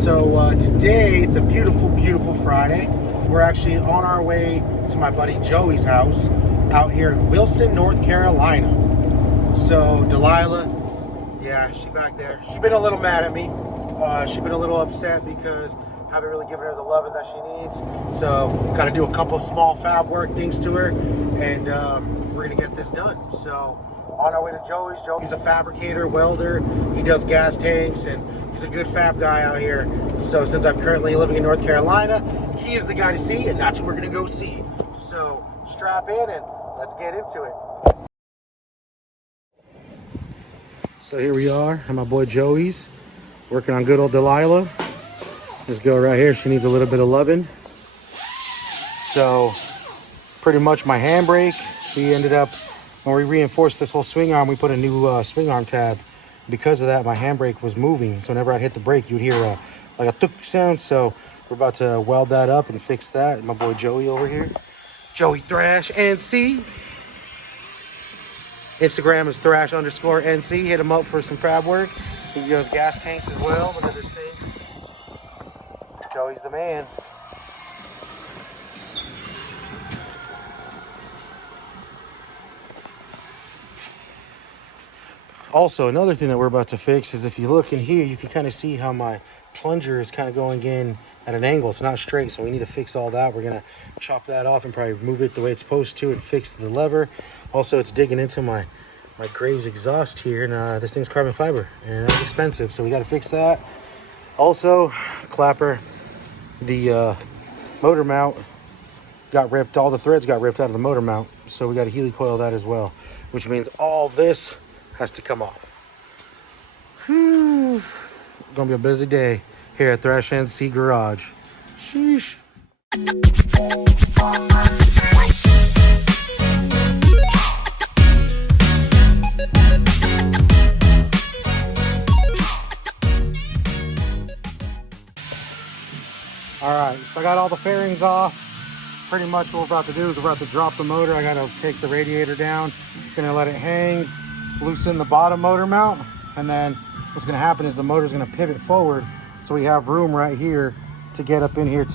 So today, it's a beautiful, beautiful Friday. We're actually on our way to my buddy Joey's house out here in Wilson, North Carolina. So Delilah, yeah, she back there. She's been a little mad at me. She's been a little upset because I haven't really given her the loving that she needs. So got to do a couple small fab work things to her, and we're gonna get this done. So on our way to Joey's. Joey's a fabricator, welder. He does gas tanks, and he's a good fab guy out here. So since I'm currently living in North Carolina, he is the guy to see, and that's what we're gonna go see. So strap in and let's get into it. So here we are at my boy Joey's, working on good old Delilah. This girl right here, she needs a little bit of loving. So pretty much my handbrake, we ended up, when we reinforced this whole swing arm, we put a new swing arm tab. Because of that, my handbrake was moving. So whenever I'd hit the brake, you'd hear like a tuk sound. So we're about to weld that up and fix that. My boy Joey over here. Joey Thrash NC. Instagram is Thrash_NC. Hit him up for some fab work. He does gas tanks as well. Look at this thing. Joey's the man. Also, another thing that we're about to fix is if you look in here, you can kind of see how my plunger is kind of going in at an angle. It's not straight, so we need to fix all that. We're going to chop that off and probably move it the way it's supposed to and fix the lever. Also, it's digging into my Graves exhaust here, and this thing's carbon fiber, and that's expensive, so we got to fix that. Also, clapper, the motor mount got ripped. All the threads got ripped out of the motor mount, so we got to helicoil that as well, which means all this has to come off. Whew. Gonna be a busy day here at Thrash NC Garage. Sheesh. All right, so I got all the fairings off. Pretty much what we're about to do is we're about to drop the motor. I gotta take the radiator down, gonna let it hang, loosen the bottom motor mount, and then what's gonna happen is the motor's gonna pivot forward, so we have room right here to get up in here.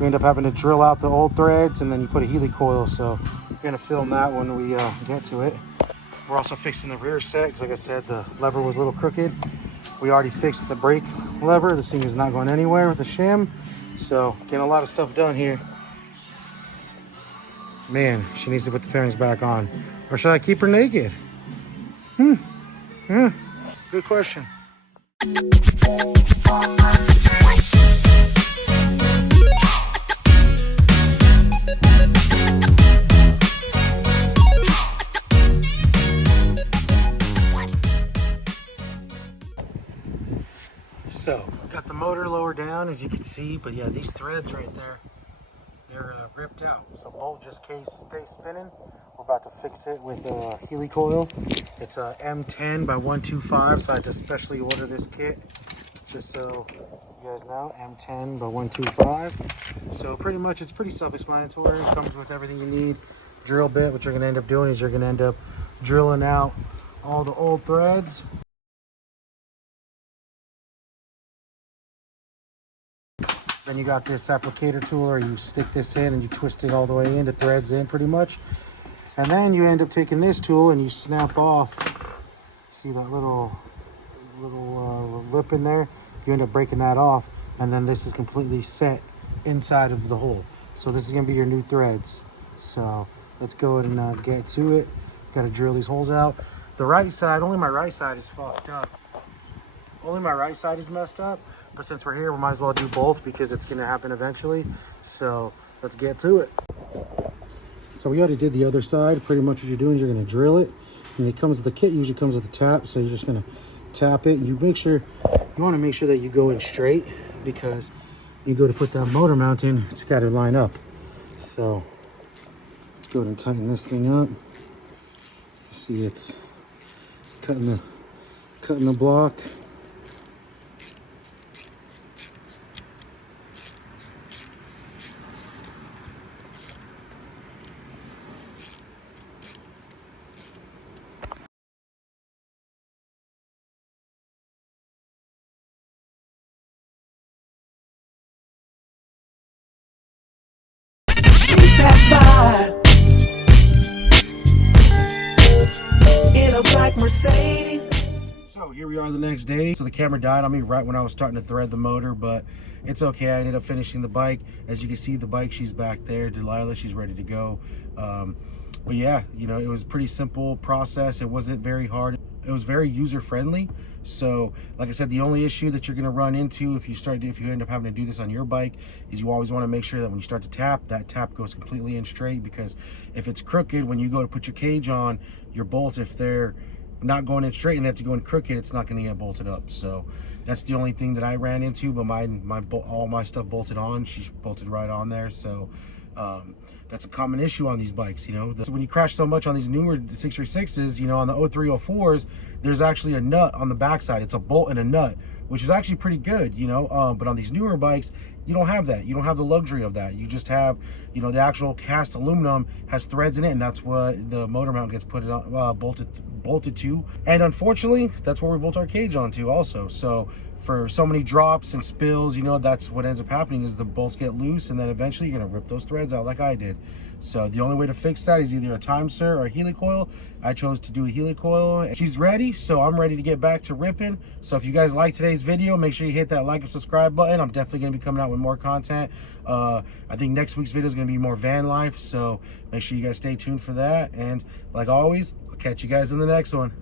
We end up having to drill out the old threads, and then you put a helicoil, so we're gonna film that when we get to it. We're also fixing the rear set, because like I said, the lever was a little crooked. We already fixed the brake lever. This thing is not going anywhere with the shim, so getting a lot of stuff done here. Man, she needs to put the fairings back on. Or should I keep her naked? Yeah, good question. So, got the motor lower down, as you can see, but yeah, these threads right there, they're ripped out. So bolt just stays spinning. We're about to fix it with a Helicoil. It's a M10 by 125, so I had to specially order this kit, just so you guys know, M10 by 125. So pretty much it's pretty self-explanatory. It comes with everything you need. Drill bit, what you're gonna end up doing is you're gonna end up drilling out all the old threads. Then you got this applicator tool, or you stick this in and you twist it all the way in, the threads in pretty much. And then you end up taking this tool and you snap off, see that little lip in there? You end up breaking that off, and then this is completely set inside of the hole. So this is gonna be your new threads. So let's go ahead and get to it. Gotta drill these holes out. The right side, only my right side is fucked up. Only my right side is messed up. But since we're here, we might as well do both because it's gonna happen eventually. So let's get to it. So we already did the other side. Pretty much what you're doing is you're gonna drill it. And it comes, the kit usually comes with a tap. So you're just gonna tap it, and you wanna make sure that you go in straight, because you go to put that motor mount in, it's gotta line up. So let's go ahead and tighten this thing up. You see it's cutting the block. pass by in a black Mercedes. So here we are the next day. So the camera died on me right when I was starting to thread the motor, but it's okay. I ended up finishing the bike. As you can see, the bike, she's back there. Delilah, she's ready to go. But yeah, you know, it was a pretty simple process. It wasn't very hard. It was very user-friendly. So like I said, the only issue that you're going to run into if you end up having to do this on your bike is you always want to make sure that when you start to tap, that tap goes completely in straight, because if it's crooked, when you go to put your cage on, your bolts, if they're not going in straight and they have to go in crooked, it's not going to get bolted up. So that's the only thing that I ran into. But all my stuff bolted on. She's bolted right on there. So that's a common issue on these bikes, you know. When you crash so much on these newer 636s, you know, on the 0304s, there's actually a nut on the backside. It's a bolt and a nut, which is actually pretty good, you know. But on these newer bikes, you don't have that. You don't have the luxury of that. You just have, you know, the actual cast aluminum has threads in it, and that's what the motor mount gets put on, bolted to. And unfortunately, that's where we bolt our cage onto also. So for so many drops and spills, you know, that's what ends up happening is the bolts get loose, and then eventually you're gonna rip those threads out like I did. So the only way to fix that is either a time sir or a helicoil. I chose to do a helicoil. She's ready, so I'm ready to get back to ripping. So if you guys like today's video, make sure you hit that like and subscribe button. I'm definitely gonna be coming out with more content. I think next week's video is gonna be more van life, so make sure you guys stay tuned for that. And like always, I'll catch you guys in the next one.